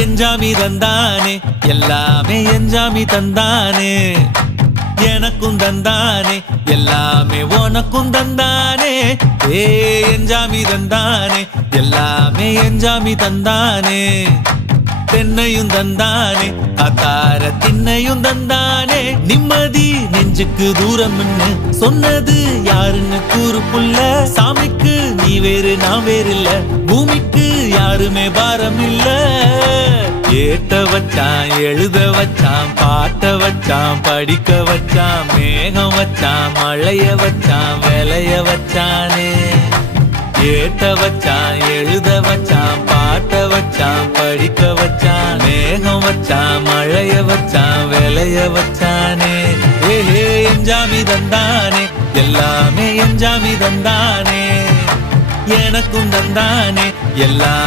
எஞ்சாமி தந்தானே எல்லாமே எஞ்சாமி தந்தானே எனக்கும் தந்தானே எல்லாமே உனக்கும் தந்தானே ஏ எஞ்சாமி தந்தானே எல்லாமே எஞ்சாமி தந்தானே தென்னையும் தந்தானே காத்தார திண்ணையும் தந்தானே நிம்மதி நெஞ்சுக்கு தூரம்னு சொன்னது யாருன்னு கூறு புள்ள சாமிக்கு நீ வேறு நான் வேறு இல்ல பூமிக்கு யாருமே பாரம் இல்ல ஏத்த வச்சான் எழுத வச்சான் பாட்ட வச்சான் படிக்க வச்சான் மேகம் வச்சான் மழைய வச்சான் விளைய வச்சானே ஏத்த வச்சான் எழுத வச்சான் பாட்ட வச்சான் படிக்க வச்சான் மேகம் வச்சான் மழைய வச்சான் விளைய வச்சானே ஏஹே எஞ்சாமி தந்தானே எல்லாமே எஞ்சாமி தந்தானே எனக்கும் தந்தானே எல்லாம்